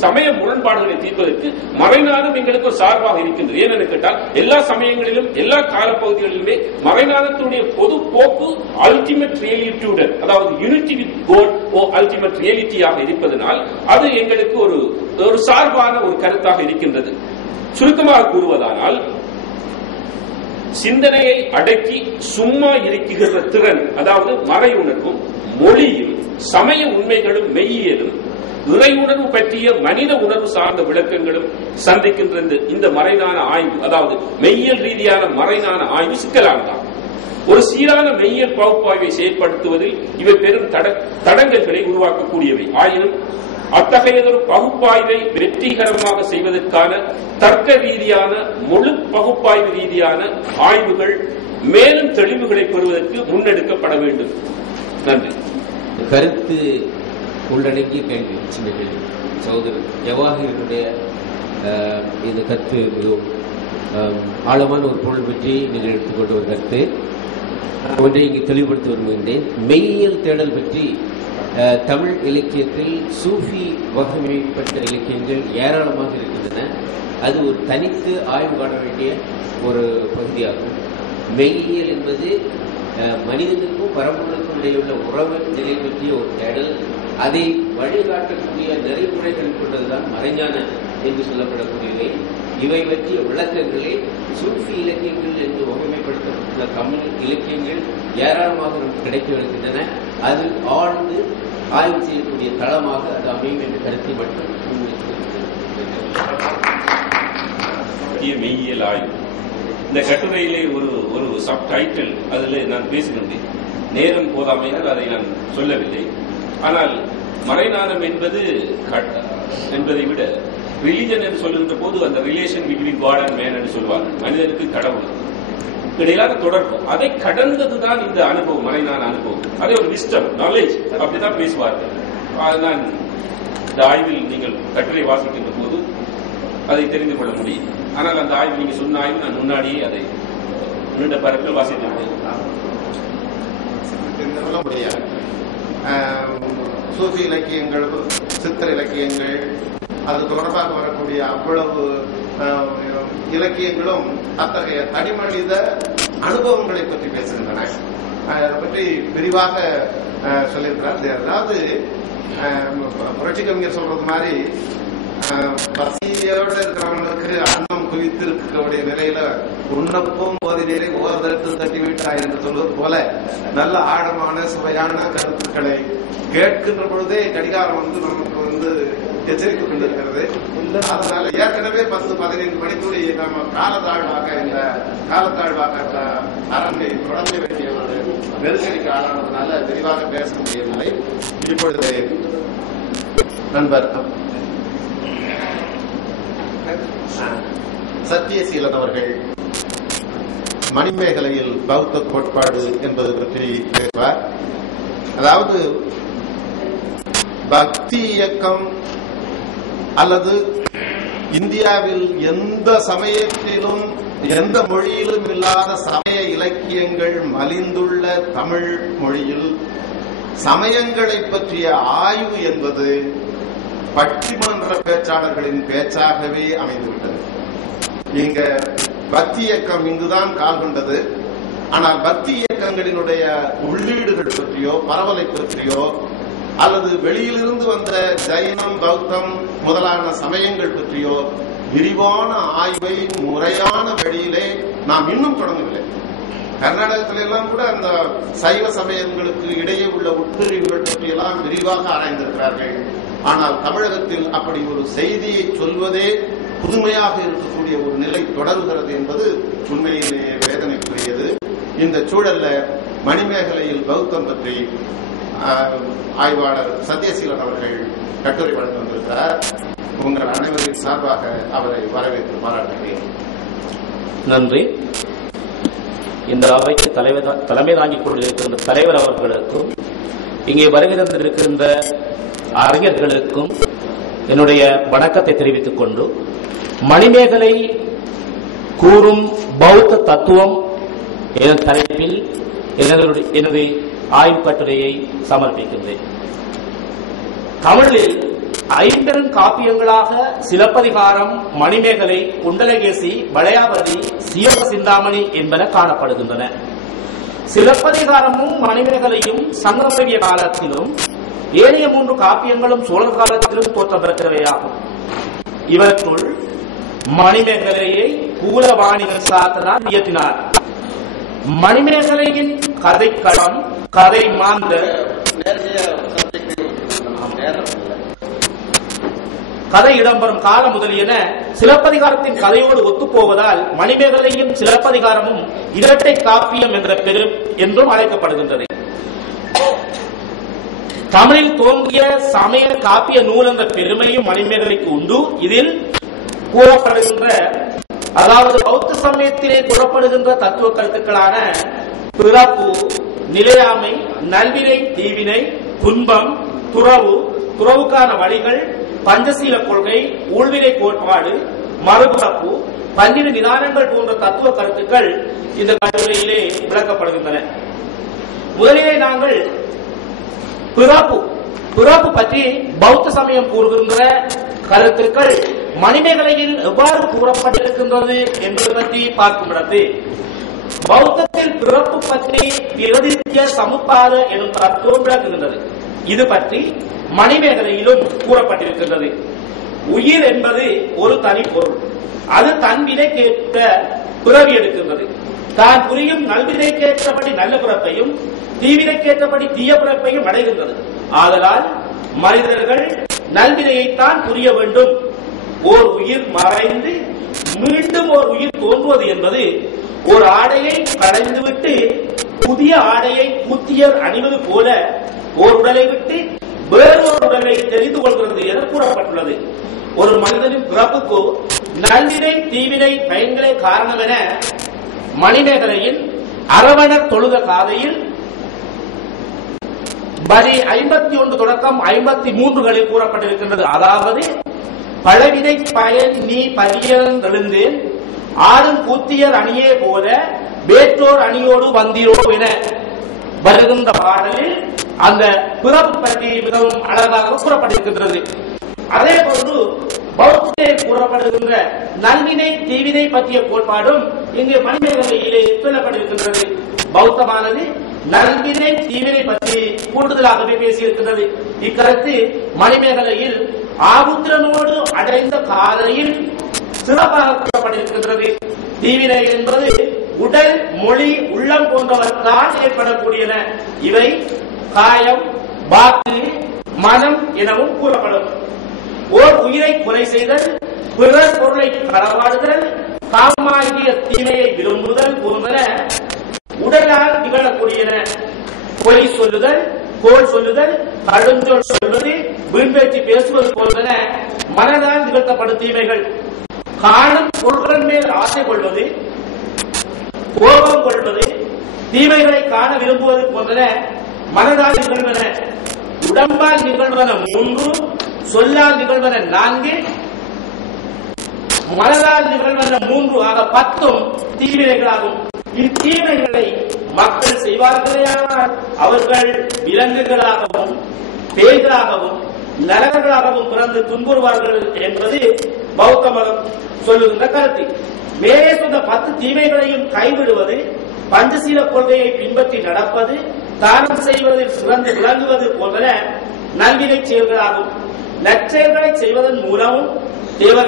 சமய முரண்பாடுகளை தீர்ப்பதற்கு மறைநாதம் எங்களுக்கு ஒரு சார்பாக இருக்கின்றது. ஏனென்று கேட்டால் எல்லா சமயங்களிலும் எல்லா காலப்பகுதிகளிலுமே மறைநாதத்துடைய பொது போக்கு அல்டிமேட் ரியலிட்டியுடன் அதாவது unity with God of ultimate ரியாலிட்டியாக இருப்பதனால் அது எங்களுக்கு ஒரு ஒரு சார்பான ஒரு கருத்தாக இருக்கின்றது. சுருக்கமாக கூறுவதானால் சிந்தனையை அடக்கி சும்மா இருக்குகிற திறன் அதாவது மறை உணர்வும் மொழியும் சமய உண்மைகளும் மெய்யியலும் இறை உணர்வு பற்றிய மனித உணர்வு சார்ந்த விளக்கங்களும் சந்திக்கின்ற இந்த- இந்த மறைநான ஆய்வு. அதாவது மெய்யியல் ரீதியான மறைநான ஆய்வு சிக்கலானதாகும். ஒரு சீரான மெய்யியல் பகுப்பாய்வை செயற்படுத்துவதில் இவை பெரும் தட- தடங்கல்களை உருவாக்கக்கூடியவை. ஆயினும் அத்தகையதொரு பகுப்பாய்வை வெற்றிகரமாக செய்வதற்கான தர்க்க ரீதியான முழு பகுப்பாய்வு ரீதியான ஆய்வுகள் மேலும் தெளிவுகளை பெறுவதற்கு முன்னெடுக்கப்பட வேண்டும். நன்றி. கருத்து உள்ளடங்கிய கேள்வி சின்ன கேள்வி. சகோதரர் ஜவாஹிருடைய இந்த கருத்து மிகவும் ஆழமான ஒரு பொருள் பற்றி நீங்கள் எடுத்துக்கொண்ட ஒரு கருத்து. ஒன்றை இங்கு தெளிவுபடுத்த விரும்புகின்றேன். மெய்யியல் தேடல் பற்றி தமிழ் இலக்கியத்தில் சூஃபி வகைமைப்பட்ட இலக்கியங்கள் ஏராளமாக இருக்கின்றன. அது ஒரு தனித்து ஆய்வு காண வேண்டிய ஒரு பகுதியாகும். மெய்யியல் என்பது மனிதனுக்கும் பரம்பொருளுக்கும் உள்ள உறவு நிலை பற்றிய ஒரு தேடல். அதை வழிகாட்டக்கூடிய நெறிமுறைகள் கொண்டதுதான் மறைஞான என்று சொல்லப்படக்கூடியவை. இவை பற்றிய விளக்கங்களே சூஃபி இலக்கியங்கள் என்று வகைமைப்படுத்தப்பட்டுள்ள தமிழ் இலக்கியங்கள் ஏராளமாக நமக்கு கிடைக்கவிருக்கின்றன அது ஆழ்ந்து ஆய்வு செய்யக்கூடிய தளமாக அது அமையும் என்ற கருத்தை மட்டும் மெய்யியல் ஆய்வு இந்த கட்டுரையிலே ஒரு ஒரு சப் டைட்டில் அதில் நான் பேசுகின்றேன் நேரம் போதாமையால் அதை நான் சொல்லவில்லை. ஆனால் மறைநாதம் என்பது என்பதை விட ரிலிஜன் என்று சொல்லுகின்ற போது அந்த relation between God and man என்று சொல்வாங்க மனிதனுக்கு கடவுள். இடையிலான தொடர்பு. அதை கடந்ததுதான் இந்த அனுபவம் மறைநான அனுபவம். அதே ஒரு விஸ்டம் நாலேஜ் அப்படிதான் பேசுவார்கள். அதுதான் இந்த ஆய்வில் நீங்கள் கட்டுரை வாசிக்கின்ற போது அதை தெரிந்து கொள்ள முடியும். ஆனால் அந்த ஆய்வு நீங்க சொன்ன ஆய்வு நான் முன்னாடியே அதை நீண்ட பரப்பில் வாசித்து முடியாது சூஃபி இலக்கியங்கள் சித்திர இலக்கியங்கள் அது தொடர்பாக வரக்கூடிய அவ்வளவு இலக்கியங்களும் அத்தகைய தனிமனித அனுபவங்களை பற்றி பேசுகின்றன. அதை பற்றி விரிவாக சொல்லியிருக்கிறார். அதாவது புரட்சி கவிஞர் சொல்றது மாதிரி பசியோட இருக்கிறவங்களுக்கு அன்னம் குவித்து இருக்கக்கூடிய நிலையில உண்ணப்பும் போதிலே நிலை தட்டி விட்டாய் என்று சொல்வது போல நல்ல ஆழமான சுவையான கருத்துக்களை கேட்கின்ற பொழுதே கடிகாரம் வந்து நமக்கு வந்து எச்சரிக்கை கொண்டிருக்கிறது. அதனால ஏற்கனவே பத்து பதினைந்து மணிக்குரிய நம்ம காலத்தாழ்வாக இந்த காலத்தாழ்வாக அரங்கை தொடங்க வேண்டிய ஒரு நெருக்கடிக்கு ஆளானதுனால விரிவாக பேச முடியவில்லை. இப்பொழுது நண்பர் சத்தியசீலன் அவர்கள் மணிமேகலையில் பௌத்த கோட்பாடு என்பது பற்றி பேசுவார். அதாவது பக்தி இயக்கம் அல்லது இந்தியாவில் எந்த சமயத்திலும் எந்த மொழியிலும் இல்லாத சமய இலக்கியங்கள் மலிந்துள்ள தமிழ் மொழியில் சமயங்களை பற்றிய ஆய்வு என்பது பட்டிமன்ற பேச்சாளர்களின் பேச்சாகவே அமைந்துவிட்டது. இங்க பக்தி இயக்கம் இங்குதான் கால் கொண்டது. ஆனால் பக்தி இயக்கங்களினுடைய உள்ளீடுகள் பற்றியோ பரவலை பற்றியோ அல்லது வெளியிலிருந்து வந்த ஜைனம் பௌத்தம் முதலான சமயங்கள் பற்றியோ விரிவான ஆய்வை முறையான வழியிலே நாம் இன்னும் தொடங்கவில்லை. கர்நாடகத்தில எல்லாம் கூட அந்த சைவ சமயங்களுக்கு இடையே உள்ள உட்பிரிவுகள் பற்றியெல்லாம் விரிவாக ஆராய்ந்திருக்கிறார்கள். ஆனால் தமிழகத்தில் அப்படி ஒரு செய்தியை சொல்வதே புதுமையாக இருக்கக்கூடிய ஒரு நிலை தொடர்கிறது என்பது உண்மையிலேயே வேதனைக்குரியது. இந்த சூழல்ல மணிமேகலையில் பௌத்தம் பற்றி ஆஹ், ஆய்வாளர் சத்யசீலன் அவர்கள் கட்டுரை வழங்க வந்திருக்கிறார். உங்கள் அனைவரின் சார்பாக அவரை வரவேற்று பாராட்டுகிறேன். நன்றி. இந்த அவைக்கு தலைமை தாங்கிக் கொண்டிருக்கின்ற தலைவர் அவர்களுக்கும் இங்கே வருகை தந்திருக்கின்ற அறிஞர்களுக்கும் என்னுடைய வணக்கத்தை தெரிவித்துக் கொண்டு மணிமேகலை கூறும் பௌத்த தத்துவம் என தலைப்பில் எனது ஆய்வு கட்டுரையை சமர்ப்பிக்கின்றேன். தமிழில் ஐம்பெரும் காப்பியங்களாக சிலப்பதிகாரம் மணிமேகலை குண்டலகேசி வளையாபதி சீவ சிந்தாமணி என்பன காணப்படுகின்றன. சிலப்பதிகாரமும் மணிமேகலையும் சங்கரபிரிய காலத்திலும் ஏனைய மூன்று காப்பியங்களும் சோழர் காலத்திலும் தோற்றம் பெற்றவையாகும் இவற்றுள் மணிமேகலையை கூலவாணிகள் சாத்தனார் இயற்றினார். மணிமேகலையின் கதைக்களம் கதை மாந்தர் கதை மாந்த கதை இடம்பெறும் காலம் முதலியன சிலப்பதிகாரத்தின் கதையோடு ஒத்துப்போவதால் மணிமேகலையும் சிலப்பதிகாரமும் இரட்டை காப்பியம் என்ற பெரு என்றும் அழைக்கப்படுகின்றது. தமிழில் தோன்றிய சமய காப்பிய நூல் என்ற பெருமையும் மணிமேகலைக்கு உண்டு. இதில் கூறப்படுகின்ற அதாவது பௌத்த சமயத்திலே கூறப்படுகின்ற தத்துவ கருத்துக்களான பிறப்பு நிலையாமை நல்வினை தீவினை துன்பம் துறவு துறவுக்கான வழிகள் பஞ்சசீல கொள்கை ஊழ்வினை கோட்பாடு மறுபிறப்பு பன்னிரு நிதானங்கள் போன்ற தத்துவ கருத்துக்கள் இந்த கட்டுரையிலே விளக்கப்படுகின்றன. முதலிலே நாங்கள் பிறப்பு. பிறப்பு பற்றி பௌத்த சமயம் கூறுகின்ற கருத்துக்கள் மணிமேகலையில் எவ்வாறு கூறப்பட்டிருக்கின்றது என்பது பற்றி பார்க்கும் இடத்து பௌத்தத்தில் பிறப்பு பற்றி பிரதித்திய சமுப்பாத எனும் தத்துவம் விளக்குகின்றது. இது பற்றி மணிமேகலையிலும் கூறப்பட்டிருக்கின்றது. உயிர் என்பது ஒரு தனி பொருள் அது தன்வினை கேட்ட பிறவி எடுக்கின்றது. தான் புரியும் நல்வினைக்கேற்றபடி நல்ல பிறப்பையும் தீவினைக்கேற்றபடி தீய பிறப்பையும் அடைகின்றது. ஆதலால் மனிதர்கள் நல்வினையைத்தான் புரிய வேண்டும். ஓர் உயிர் மறைந்து மீண்டும் ஓர் உயிர் தோன்றுவது என்பது ஒரு ஆடையை களைந்துவிட்டு புதிய ஆடையை புத்தியர் அணிவது போல ஓர் உடலை விட்டு வேறொரு உடலை தெரிந்து கொள்கிறது என கூறப்பட்டுள்ளது. ஒரு மனிதனின் பிறப்புக்கு நல்வினை தீவினை பயன்களே காரணம் என மணிமேகலையில் அரவணர் தொழுத காதையில் வரி ஐம்பத்தி ஒன்று தொடக்கம் ஐம்பத்தி மூன்றுகளில் கூறப்பட்டிருக்கின்றது. அதாவது பழவினை பயன் நீ பரியன் ஆளும் கூத்தியர் அணியே போல வேற்றோர் அணியோடு வந்தீரோ என வருகின்ற பாடலில் அந்த பிறப்பு பற்றி மிகவும் அழகாக கூறப்பட்டிருக்கின்றது. அதே போன்று பௌத்தத்தில் கூறப்படுகின்ற நல்வினை தீவினை பற்றிய கோட்பாடும் இங்கு மணிமேகலையிலே சொல்லப்பட்டிருக்கின்றது. பௌத்தமானது நல்வினை தீவினை பற்றி கூடுதலாகவே பேசியிருக்கின்றது. இக்கருத்து மணிமேகலையில் ஆபுத்திரனோடு அடைந்த காலையில் சிறப்பாக கூறப்பட்டிருக்கின்றது. தீவினை என்பது உடல் மொழி உள்ளம் போன்றவற்றால் ஏற்படக்கூடியன. இவை காயம் வாக்கு மனம் எனவும் கூறப்படும். ஓர் உயிரை கொலை செய்தல் பிறர் பொருளை களவாடுதல் காமாகிய தீமையை விரும்புதல் போன்றன. உடலால் நிகழக்கூடியன பொய் சொல்லுதல் கோல் சொல்லுதல் கடுஞ்சொல் சொல்வது வீண்பேச்சு பேசுவது போன்றன. மனதால் நிகழ்த்தப்படும் தீமைகள். காணும் பொருள்கள் மேல் ஆசை கொள்வது கோபம் கொள்வது தீமைகளை காண விரும்புவது போன்றன. மனதால் நிகழ்வன உடம்பால் நிகழ்வன மூன்று சொல்லால் நிகழ்வன நான்கு மனதால் நிகழ்வன மூன்று ஆக பத்தும் தீவினைகளாகும் இத்தீமைகளை மக்கள் செய்வார்களேயானால் அவர்கள் விலங்குகளாகவும் பேய்களாகவும் நரகர்களாகவும் பிறந்து துன்புறுவார்கள் என்பது பௌத்த மதம் சொல்லுகின்ற கருத்து. மேலே சொன்ன பத்து தீமைகளையும் கைவிடுவது பஞ்சசீல கொள்கையை பின்பற்றி நடப்பது தானம் செய்வதில் சிறந்து விளங்குவது போன்ற நல்வினை செயல்களாகும். நற்செயல்களை செய்வதன் மூலமும் தேவ